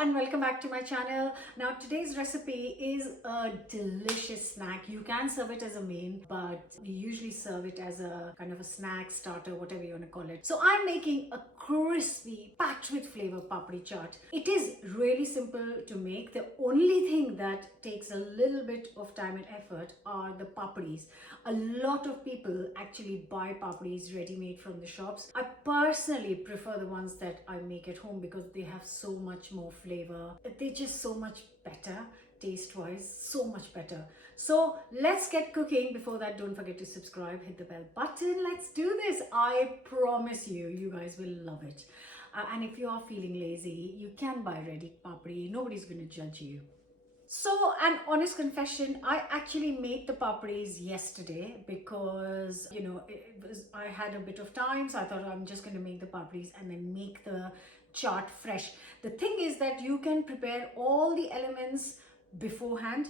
and welcome back to my channel. Now today's recipe is a delicious snack. You can serve it as a main, but we usually serve it as a kind of a snack starter, whatever you want to call it. So I'm making a crispy, packed with flavor papdi chaat. It is really simple to make. The only thing that takes a little bit of time and effort are the papdis. A lot of people actually buy papdis ready-made from the shops. I personally prefer the ones that I make at home because they have so much more flavor. They're just so much better taste-wise, so much better. So let's get cooking. Before that, don't forget to subscribe, hit the bell button. Let's do this. I promise you guys will love it. And if you are feeling lazy, you can buy ready papdi. Nobody's going to judge you. So, an honest confession, I actually made the papdis yesterday because, I had a bit of time. So I thought I'm just going to make the papdis and then make the chaat fresh. The thing is that you can prepare all the elements beforehand,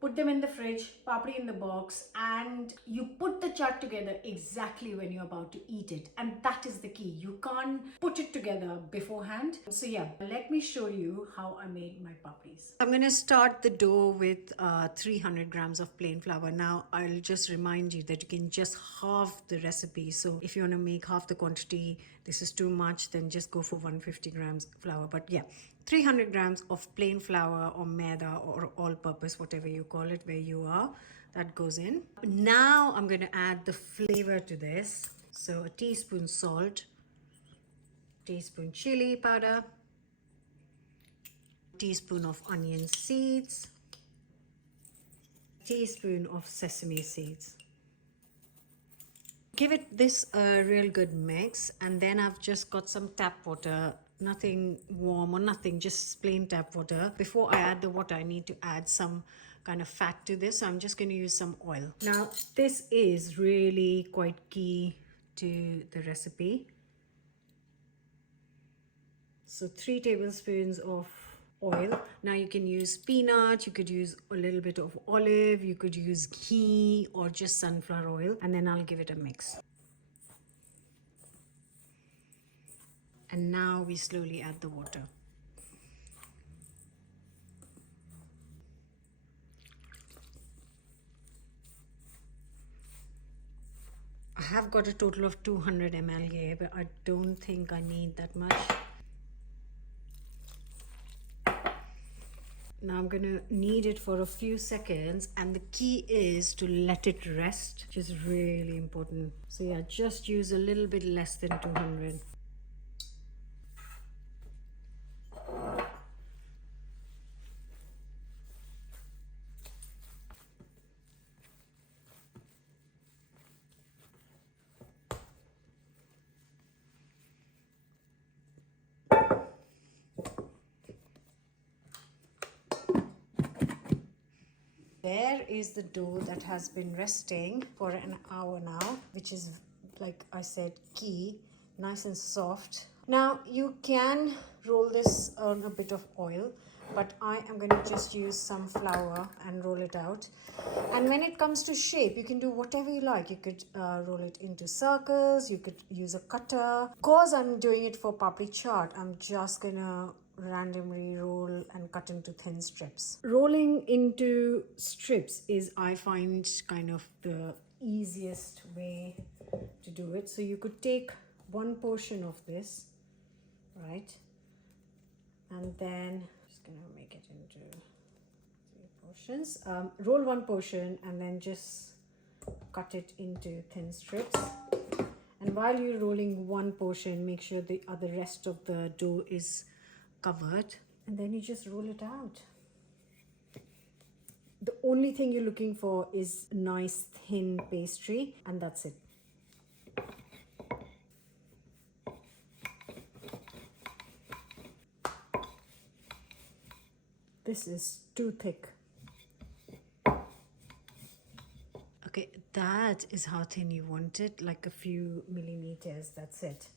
put them in the fridge, papdi in the box, and you put the chaat together exactly when you're about to eat it. And that is the key. You can't put it together beforehand. So yeah, let me show you how I made my papdis. I'm going to start the dough with 300 grams of plain flour. Now, I'll just remind you that you can just halve the recipe. So if you want to make half the quantity, this is too much, then just go for 150 grams flour. But yeah, 300 grams of plain flour or maida or all-purpose, whatever you call it, where you are, that goes in. Now I'm going to add the flavor to this. So a teaspoon salt, teaspoon chili powder, teaspoon of onion seeds, teaspoon of sesame seeds. Give it this a real good mix, and then I've just got some tap water. Nothing warm or nothing, just plain tap water. Before I add the water, I need to add some kind of fat to this, so I'm just going to use some oil. Now this is really quite key to the recipe. So 3 tablespoons of oil. Now you can use peanut, you could use a little bit of olive, you could use ghee or just sunflower oil, and then I'll give it a mix. And now we slowly add the water. I have got a total of 200 ml here, but I don't think I need that much. Now I'm gonna knead it for a few seconds, and the key is to let it rest, which is really important. So yeah, just use a little bit less than 200. There is the dough that has been resting for an hour now, which is, like I said, key, nice and soft. Now you can roll this on a bit of oil, but I am going to just use some flour and roll it out. And when it comes to shape, you can do whatever you like. You could roll it into circles, you could use a cutter. Because I'm doing it for papdi chaat, I'm just gonna randomly roll and cut into thin strips. Rolling into strips is, I find, kind of the easiest way to do it. So you could take one portion of this, right, and then just gonna make it into 3 portions. Roll one portion and then just cut it into thin strips. And while you're rolling one portion, make sure the rest of the dough is covered, and then you just roll it out. The only thing you're looking for is nice thin pastry, and that's it. This is too thick. Okay, that is how thin you want it, like a few millimeters. That's it.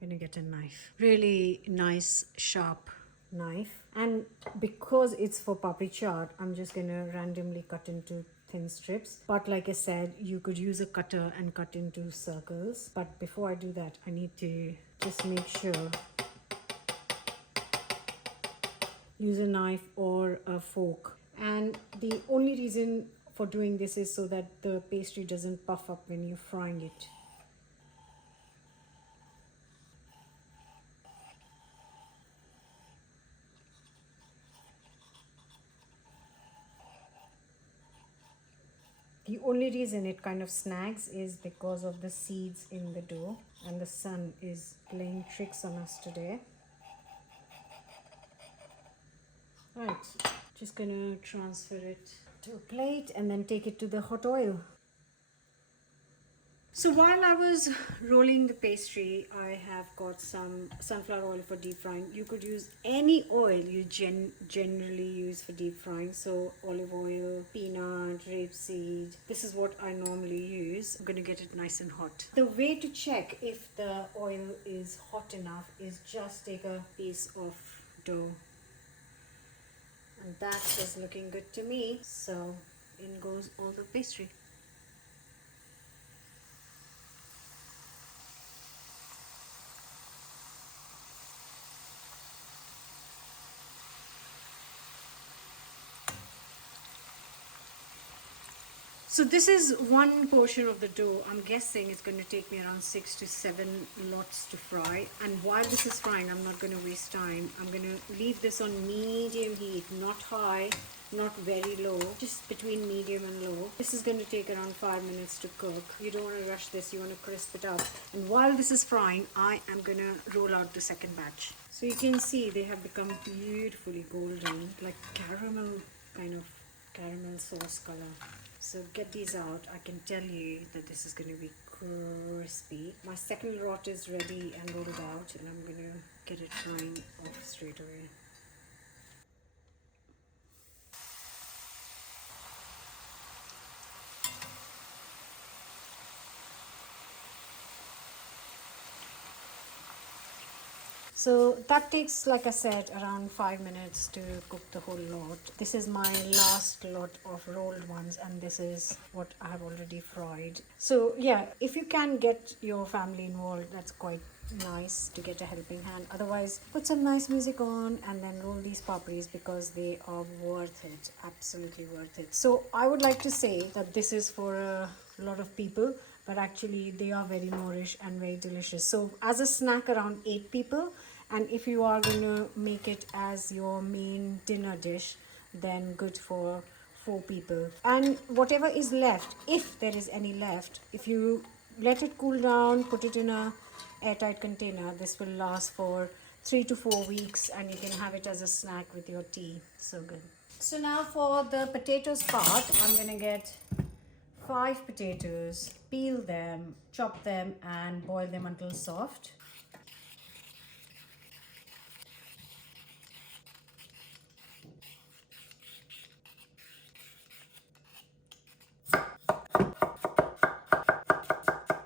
I'm gonna get a knife, really nice sharp knife, and because it's for papdi chaat, I'm just gonna randomly cut into thin strips. But like I said, you could use a cutter and cut into circles. But before I do that, I need to just make sure use a knife or a fork. And the only reason for doing this is so that the pastry doesn't puff up when you're frying it. The only reason it kind of snags is because of the seeds in the dough, and the sun is playing tricks on us today. Right, just gonna transfer it to a plate and then take it to the hot oil. So while I was rolling the pastry, I have got some sunflower oil for deep frying. You could use any oil you generally use for deep frying. So olive oil, peanut, rapeseed. This is what I normally use. I'm gonna get it nice and hot. The way to check if the oil is hot enough is just take a piece of dough. And that is looking good to me. So in goes all the pastry. So this is one portion of the dough. I'm guessing it's going to take me around 6 to 7 lots to fry. And while this is frying, I'm not going to waste time. I'm going to leave this on medium heat, not high, not very low, just between medium and low. This is going to take around 5 minutes to cook. You don't want to rush this, you want to crisp it up. And while this is frying, I am going to roll out the second batch. So you can see they have become beautifully golden, like caramel, kind of caramel sauce color. So get these out. I can tell you that this is going to be crispy. My second lot is ready and rolled out, and I'm going to get it frying off straight away. So that takes, like I said, around 5 minutes to cook the whole lot. This is my last lot of rolled ones, and this is what I have already fried. So yeah, if you can get your family involved, that's quite nice to get a helping hand. Otherwise, put some nice music on and then roll these papris because they are worth it, absolutely worth it. So I would like to say that this is for a lot of people, but actually they are very nourish and very delicious. So as a snack around 8 people, and if you are going to make it as your main dinner dish, then good for 4 people. And whatever is left, if there is any left, if you let it cool down, put it in a airtight container, this will last for 3 to 4 weeks, and you can have it as a snack with your tea. So good. So now for the potatoes part, I'm gonna get 5 potatoes, peel them, chop them, and boil them until soft.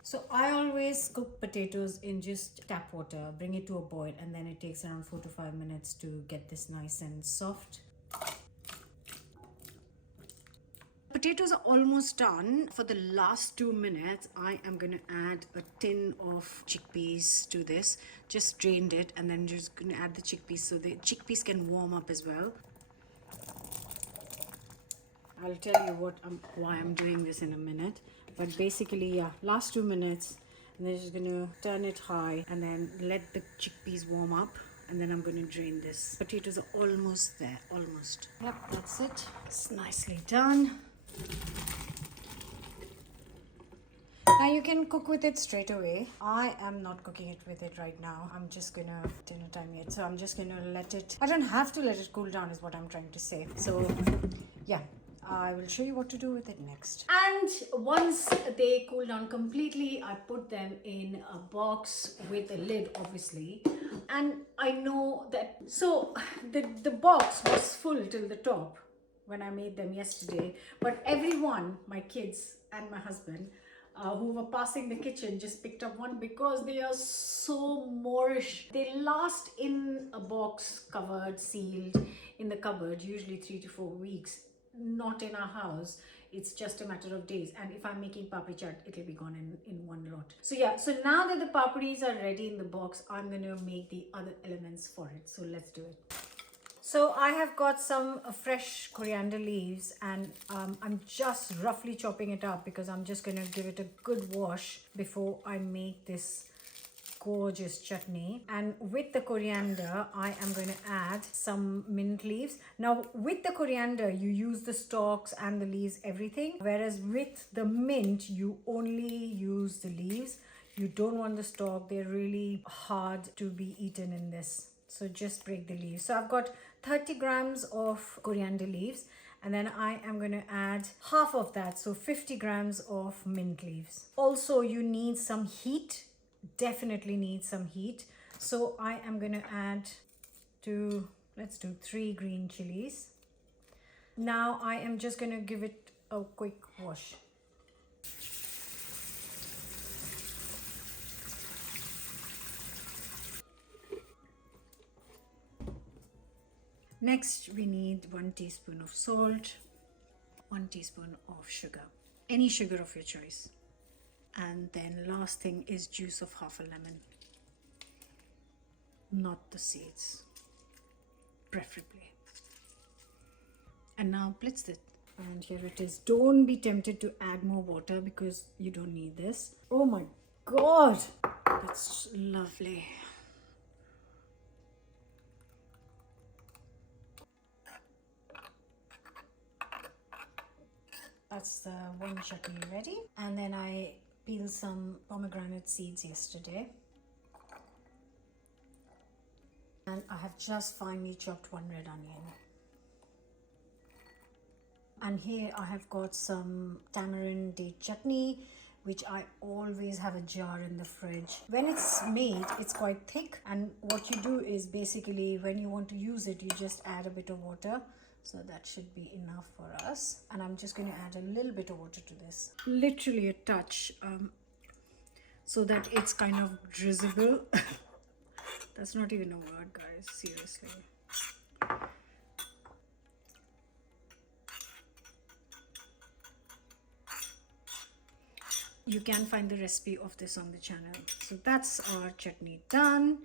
So I always cook potatoes in just tap water, bring it to a boil, and then it takes around 4 to 5 minutes to get this nice and soft. Potatoes are almost done. For the last 2 minutes, I am going to add a tin of chickpeas to this. Just drained it, and then just going to add the chickpeas so the chickpeas can warm up as well. I'll tell you why I'm doing this in a minute. But basically, yeah, last 2 minutes, and then just going to turn it high and then let the chickpeas warm up. And then I'm going to drain this. Potatoes are almost there, almost. Yep, that's it. It's nicely done. Now you can cook with it straight away. I am not cooking it with it right now. I'm just gonna dinner time yet, so I'm just gonna let it. I don't have to let it cool down, is what I'm trying to say. So yeah, I will show you what to do with it next. And once they cool down completely, I put them in a box with a lid, obviously. And I know that, so the box was full till the top when I made them yesterday, but everyone, my kids and my husband, who were passing the kitchen, just picked up one because they are so moorish. They last in a box, covered, sealed in the cupboard, usually 3 to 4 weeks. Not in our house, it's just a matter of days. And if I'm making papdi chaat, it'll be gone in one lot. So yeah, so now that the papdis are ready in the box, I'm gonna make the other elements for it. So let's do it. So I have got some fresh coriander leaves, and I'm just roughly chopping it up because I'm just going to give it a good wash before I make this gorgeous chutney. And with the coriander, I am going to add some mint leaves. Now with the coriander, you use the stalks and the leaves, everything, whereas with the mint, you only use the leaves. You don't want the stalk. They're really hard to be eaten in this, so just break the leaves. So I've got 30 grams of coriander leaves, and then I am going to add half of that, so 50 grams of mint leaves. Also, you need some heat, definitely need some heat. So I am going to add let's do 3 green chilies. Now I am just going to give it a quick wash. Next, we need 1 teaspoon of salt, 1 teaspoon of sugar, any sugar of your choice. And then last thing is juice of half a lemon, not the seeds, preferably. And now blitz it. And here it is. Don't be tempted to add more water because you don't need this. Oh my God, that's lovely. That's the one chutney ready. And then I peeled some pomegranate seeds yesterday. And I have just finely chopped 1 red onion. And here I have got some tamarind date chutney, which I always have a jar in the fridge. When it's made, it's quite thick. And what you do is basically when you want to use it, you just add a bit of water. So that should be enough for us. And I'm just going to add a little bit of water to this. Literally a touch, so that it's kind of drizzable. That's not even a word, guys, seriously. You can find the recipe of this on the channel. So that's our chutney done.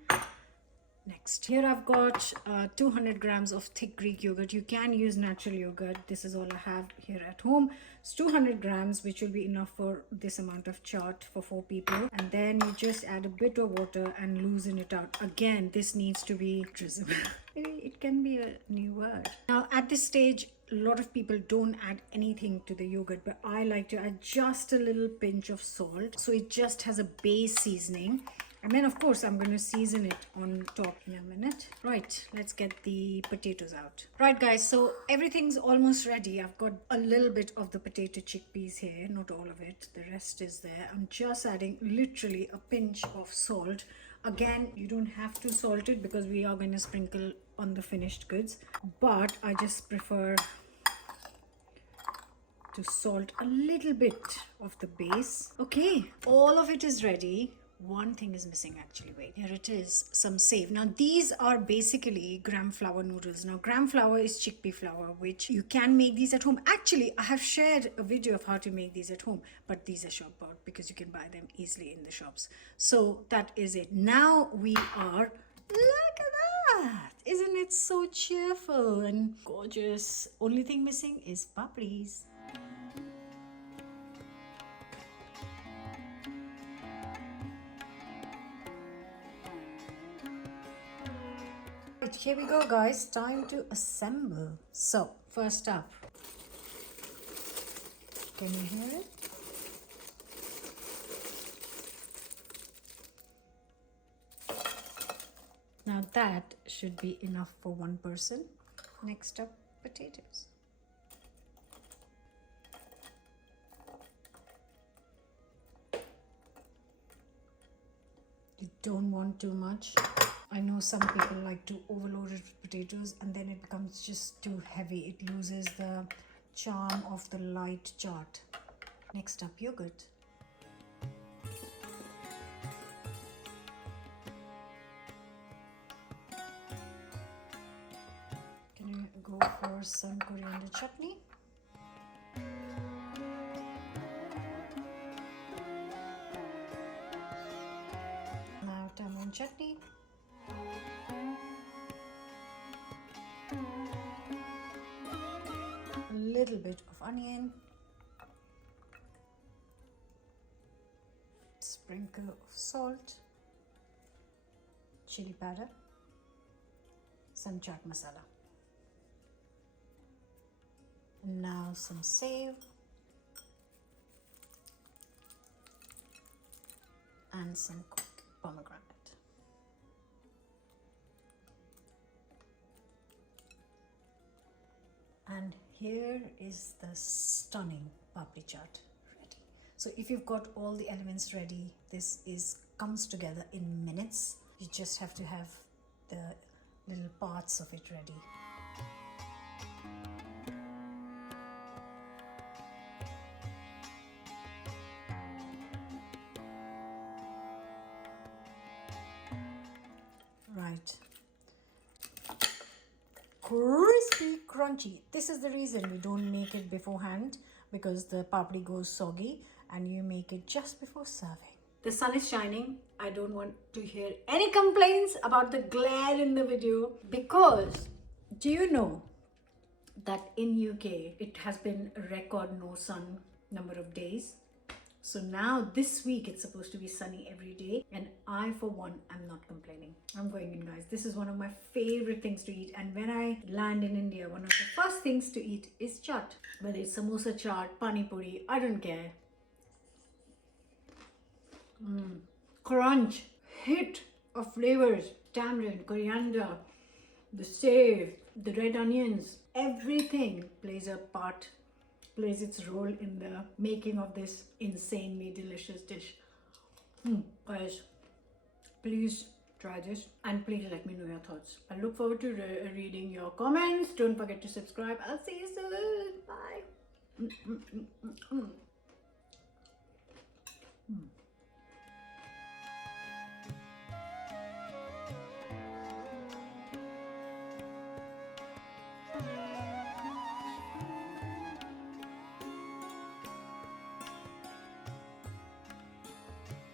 Next, here I've got 200 grams of thick Greek yogurt. You can use natural yogurt. This is all I have here at home. It's 200 grams, which will be enough for this amount of chaat for 4 people. And then you just add a bit of water and loosen it out. Again, this needs to be drizzable. It can be a new word. Now, at this stage, a lot of people don't add anything to the yogurt, but I like to add just a little pinch of salt. So it just has a base seasoning. And then of course I'm going to season it on top in a minute. Right, let's get the potatoes out. Right guys, so everything's almost ready. I've got a little bit of the potato chickpeas here, not all of it. The rest is there. I'm just adding literally a pinch of salt. Again, you don't have to salt it because we are going to sprinkle on the finished goods. But I just prefer to salt a little bit of the base. Okay, all of it is ready. One thing is missing actually. Wait, here it is, some save. Now these are basically gram flour noodles. Now gram flour is chickpea flour, which you can make these at home. Actually, I have shared a video of how to make these at home, but these are shop bought because you can buy them easily in the shops. So that is it. Now we are, look at that. Isn't it so cheerful and gorgeous? Only thing missing is papdis. Right, here we go guys, time to assemble. So first up, can you hear it? Now that should be enough for 1 person. Next up, potatoes. You don't want too much. I know some people like to overload it with potatoes and then it becomes just too heavy. It loses the charm of the light chaat. Next up, yogurt. Can you go for some coriander chutney? Now tamarind chutney. A little bit of onion, sprinkle of salt, chili powder, some chaat masala. Now some save and some cooked pomegranate. And here is the stunning papdi chaat ready. So if you've got all the elements ready, this comes together in minutes. You just have to have the little parts of it ready. Right. Crispy, crunchy. This is the reason we don't make it beforehand, because the papdi goes soggy, and you make it just before serving. The sun is shining. I don't want to hear any complaints about the glare in the video, because do you know that in UK it has been a record no sun number of days? So now this week it's supposed to be sunny every day, and I for one am not complaining. I'm going in, guys. This is one of my favorite things to eat, and when I land in India, one of the first things to eat is chaat. Whether it's samosa chaat, pani puri, I don't care. Crunch, hit of flavors, tamarind, coriander, the save, the red onions, everything plays its role in the making of this insanely delicious dish. Guys, please try this and please let me know your thoughts. I look forward to reading your comments. Don't forget to subscribe. I'll see you soon. Bye.